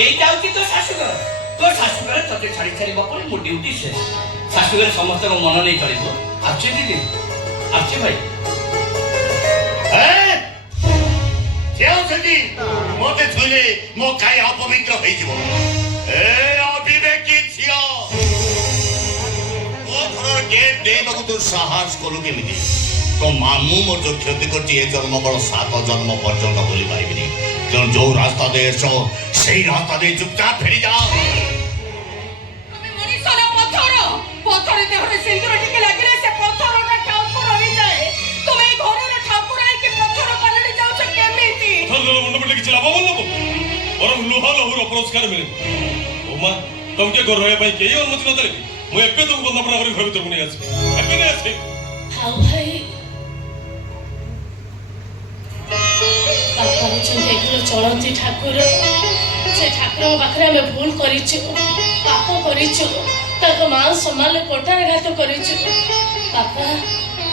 এইটা হচ্ছে তোর শাশুঘর। তোর শাশুঘরে তোকে ছাড়ি ছাড়িবা পরে মোর ডিউটি শেষ। শাশুঘরে সমস্ত মন নেই চলিব। আসছে দিদি, আসছে ভাই। মতে ছুঁলে মো কাই অপবিত্র হয়ে যাব। অবিবেকী ঝিও, ও ঘর গেট দেବାକୁ তোর সাহস কলু কেমিতি? তো মামু মোর যে ক্ষতি করছি এ জন্ম বড় 7 জন্ম পর্যন্ত ভুলি পাইবিনি। তেমন যে রাস্তা দিয়ে এসো সেই রাস্তা দিয়ে চুপচাপ ফেরি যাও। আমি মনীষ না পথর, পথরে দেহরে সিন্দুর টিকে লাগিলে সে পথরটা ঠাকুর হয়ে যায়। তুমি এই ঘরের ঠাকুর আইকে পথর পালনে যাওছ কেমিতি? পথর মন্ডপে কিছু লাভ বলব বরং লুহ লহুর পুরস্কার মিলে। ও মা তোমাকে ঘর রহে পাই কেই অনুমতি ন দেলি মু এবে তো বন্ধপনা করে ঘর ভিতর নিয়ে আসি। এবে নে আসি। হাউ ভাই বাপা হচ্ছেন এগুলো চলନ୍ତି ଠାକୁର। ସେ ଠାକୁରଙ୍କ ପାଖରେ ଆମେ ଭୁଲ କରିଛୁ, ପାପ କରିଛୁ, ତାଙ୍କ ମାନ ସମ୍ମାନ କୋଠାରଘାତ କରିଛୁ। ବାପା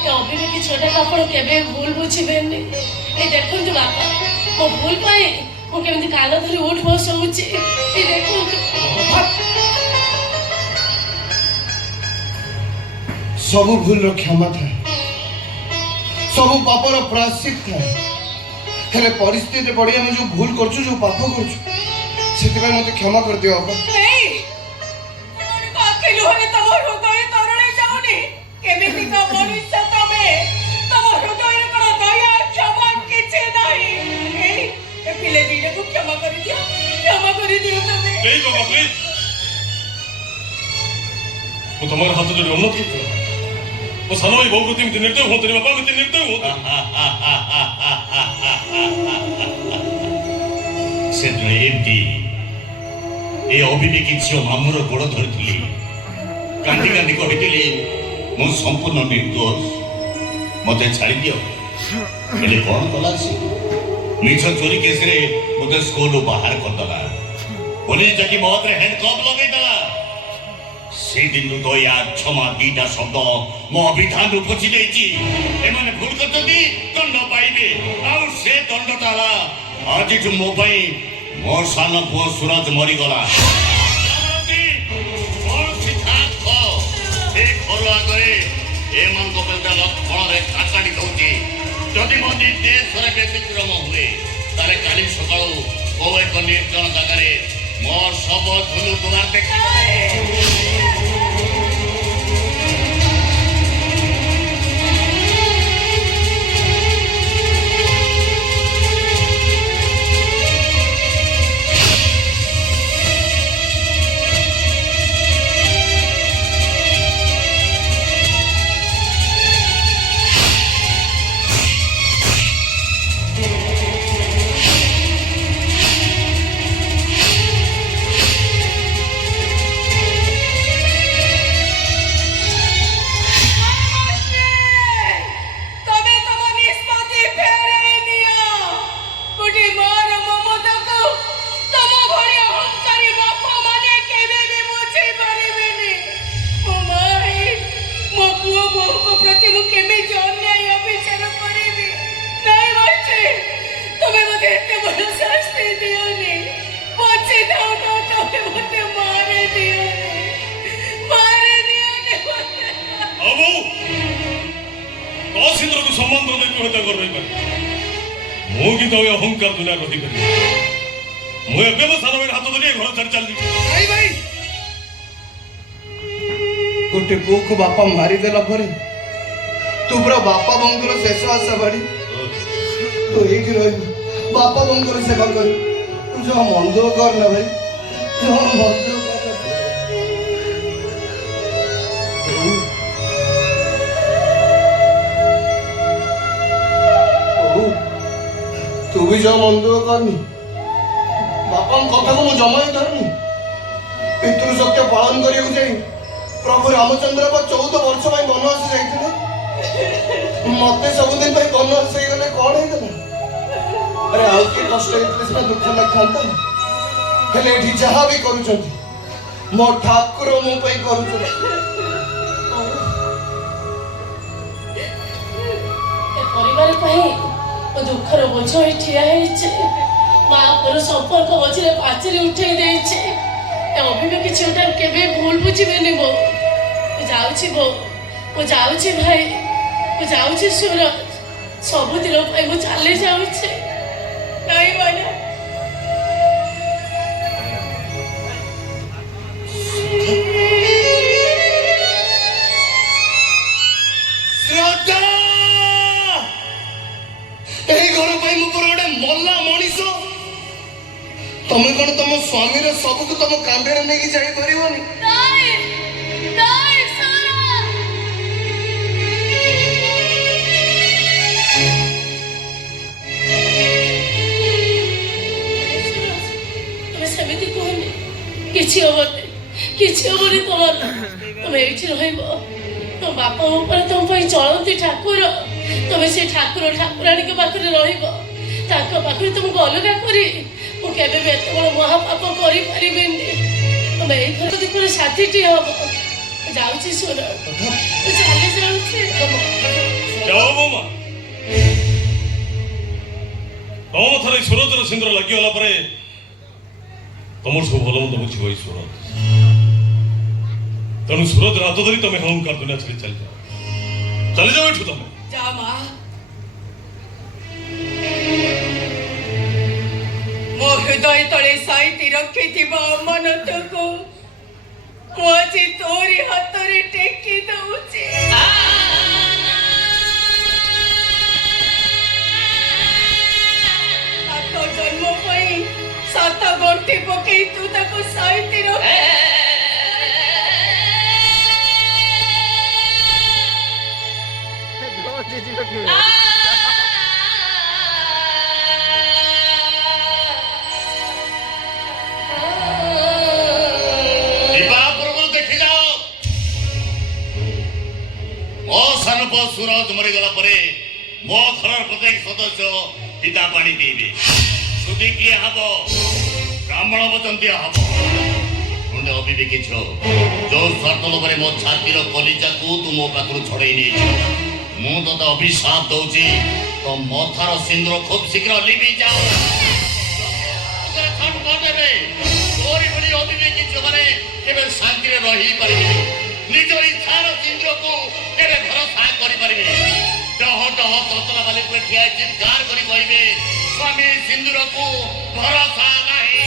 ଏ ଅବିବେକୀ ଛୁଆଟାକୁ ଆପଣ କେବେ ଭୁଲ ବୁଝିବେନି। ଏ ଦେଖନ୍ତୁ ବାପା, ମୋ ଭୁଲ ପାଇଁ ମୁଁ କେମିତି କାନ ଧରି ଉଠ ବସ ହଉଛି। ଏ ଦେଖନ୍ତୁ सबु भूल क्षमा था, सबु पापर प्रायश्चित था। हेले परिस्थिति पड़ी हम जो भूल करछु, जो पाप करछु, सेति में मते क्षमा कर दियो बाबा। এই কোন কাকে লুহরে তোমার হৃদয়ে তরলে যাওনি? কেমিতি কা মনীষ তুমি? তোমার হৃদয়ে কোন দয়া ক্ষমা কিছু নাই। এই এ পিলে দিটাকে ক্ষমা করে দিও, ক্ষমা করে দিও তুমি। প্লিজ বাবা প্লিজ, ମୁଁ ତମର ହାତ ଯୋଡ଼ି ଅନୁରୋଧ କରୁଛି। ମୋ ସାନ ଭାଇ ବୋଉ ପ୍ରତି ଏମିତି ନିର୍ଦୟ ହୁଅନ୍ତୁନି ବାପା, ଏମିତି ନିର୍ଦୟ ହୁଅନ୍ତୁନି। ସେଦିନ ଏମିତି ଏ ଅବିବେକୀ ଝିଅ ମାମୁର ଗୋଡ଼ ଧରିଥିଲି, କାନ୍ଦି କାନ୍ଦି କହିଥିଲି ମୁଁ ସମ୍ପୂର୍ଣ୍ଣ ନିର୍ଦ୍ଦୋଷ, ମତେ ଛାଡ଼ି ଦିଅ। ହେଲେ କଣ କଲା ସେ? ମିଛ ଚୋରି କେସରେ ମତେ ସ୍କୁଲରୁ ବାହାର କରିଦେଲା। ପୋଲିସ ଯାକି ମୋ ହାତରେ ହ୍ୟାଣ୍ଡକପ୍ ଲଗେଇଦେଲା। ସେଇଦିନୁ ଦୟା କ୍ଷମା ଦିଟା ଶବ୍ଦ ମୋ ଅଭିଧାନରୁ ପୋଛି ଦେଇଛି। ଏମାନେ ଭୁଲ କରିଛନ୍ତି, ଦଣ୍ଡ ପାଇବେ। ଆଉ ସେ ଦଣ୍ଡଟା ହେଲା ଆଜିଠୁ ମୋ ପାଇଁ ମୋ ସାନ ପୁଅ ସୁରଜ ମରିଗଲା। ଏ ଘର ଆଗରେ ଏମାନଙ୍କ ପାଇଁ ଲକ୍ଷ୍ମଣରେ କାଟାଡ଼ି ଦଉଛି। ଯଦି ମୋ ନିର୍ଦ୍ଦେଶରେ ବ୍ୟତିକ୍ରମ ହୁଏ ତାହେଲେ କାଲି ସକାଳୁ କୋଉ ଏକ ନିର୍ଜନ ଜାଗାରେ ମୋ ଶବ ଧୁଲୁ ଦୁଆର ଦେଖିବ। ମୁଁ କିନ୍ତୁ ଆଉ ଅହଙ୍କାର ଦୁନିଆ ରହିପାରିବି। ମୁଁ ଏବେ ମୋ ସାନ ଭାଇର ହାତ ଧରି ଘର ଛାଡ଼ି ଚାଲିଯିବି। गोटे पुओ को बापा मारिदेला परे तू पूरा बापा बंकर शेष आशा बाड़ी तो ये बापा बंकर सेवा कर। तू जो मन दुख कर ना भाई, जो मन दुख तू भी जो मन दुख करनी बापा कथा को जमा ही धरनी। पितृ सत्य पालन करियो जाई प्रभु रामचंद्र 14 वर्ष वनवास जाइए मत सबुदिन वनवास गले कौन हो अरे आउ किए कष्ट होता दुख लगा हेले जहाँ भी कर मो ठाकुर मो कर दुखर बोझ ठिया ମା ପୁଅ ସମ୍ପର୍କ ମଝିରେ ପାଚେରୀ ଉଠେଇ ଦେଇଛି। ଏ ଅଭିବେକୀ ଝିଅଟା କେବେ ଭୁଲ ବୁଝିବେନି ବୋଉ। ମୁଁ ଯାଉଛି ବୋଉ, ମୁଁ ଯାଉଛି ଭାଇ, ମୁଁ ଯାଉଛି ସୁରଜ, ସବୁଦିନ ପାଇଁ ମୁଁ ଚାଲି ଯାଉଛି। ନାଇଁ ମାନେ ଶ୍ରଦ୍ଧା, ଏହି ଘର ପାଇଁ ମୁଁ ପୁରା ଗୋଟେ ମଲା ମଣିଷ। ତମେ କଣ ତମ ସ୍ୱାମୀର ସବୁକୁ ତମ କାନ୍ଧରେ ନେଇକି ଯାଇପାରିବନି? ନାଇଁ, ନାଇଁ ସୁରଜ। ତମେ ସେମିତି କୁହନି, କିଛି ହବନି, କିଛି ହବନି ତମର। ତମେ ଏଇଠି ରହିବ, ତମ ବାପା ଉପରେ ତମ ପାଇଁ ଚଳନ୍ତି ଠାକୁର। ତମେ ସେ ଠାକୁର ଠାକୁରାଣୀଙ୍କ ପାଖରେ ରହିବ, ତାଙ୍କ ପାଖରେ ତମକୁ ଅଲଗା କରି ମୁଁ କେବେ ବି ଏତେ ବଡ଼ ମହାପାପ କରିପାରିବିନି। ତମେ ଏଇ ଘର ଦୁଃଖର ସାଥିଟି ହବ। ମୁଁ ଯାଉଛି ସୁର, ମୁଁ ଚାଲି ଯାଉଛି। ଯାଅ ବୋମା। ତମ ଥରେ ସୁରଜର ସିନ୍ଦୁର ଲାଗିଗଲା ପରେ ତମର ସବୁ ଭଲ ମନ୍ଦ ବୁଝିବ ଏଇ ସୁରଜ। ତେଣୁ ସୁରଜର ହାତ ଧରି ତମେ ହଂକାର ଦୁନିଆ ଛାଡ଼ି ଚାଲିଯାଅ, ଚାଲିଯାଅ ଏଠୁ ତମେ। ଯା ମା, ମୋ ହୃଦୟ ତଳେ ସାଇତି ରଖିଥିବା ଅମାନତକୁ ମୁଁ ଆଜି ତୋରି ହାତରେ ଟେକି ଦଉଛି। ସାତ ଜନ୍ମ ପାଇଁ 7 ଗଣ୍ଠି ପକେଇ ତୁ ତାକୁ ସାଇତି ରଖ। ବିବାହ ପୂର୍ବରୁ ଦେଖିଯାଅ, ମୋ ସାନ ପୁଅ ସୁରଜ ମରିଗଲା ପରେ ମୋ ଘରର ପ୍ରତ୍ୟେକ ସଦସ୍ୟ ପିତା ପାଣି ପିଇବେ, ସୁଧିକିଏ ହବ, ବ୍ରାହ୍ମଣ ବଚନ ଦିଆ ହବ। ଖଣ୍ଡେ ଅବିବେକୀ ଝିଅ, ଯୋଉ ସ୍ୱାର୍ଥ ଲୋଭରେ ମୋ ଛାତିର କଲିଜାକୁ ତୁ ମୋ ପାଖରୁ ଛଡେଇ ନେଇଛୁ, ମୁଁ ତତେ ଅଭିଶାପ ଦଉଛି, ତ ମଥାର ସିନ୍ଦୁର ଖୁବ୍ ଶୀଘ୍ର ଲିଭି ଯାଉ। ତୋରି ଭଳି ଅବିବେକୀ ଝିଅମାନେ କେବେ ଶାନ୍ତିରେ ରହିପାରିବେନି, ନିଜ ଇଚ୍ଛାର ସିନ୍ଦୁରକୁ କେବେ ଭରସା କରିପାରିବେନି। ଡହ ଡହ ତତଲା ବାଲି ଉପରେ ଠିଆ ଚିତ୍କାର କରି କହିବେ, ସ୍ୱାମୀ ସିନ୍ଦୁରକୁ ଭରସା ନାହିଁ।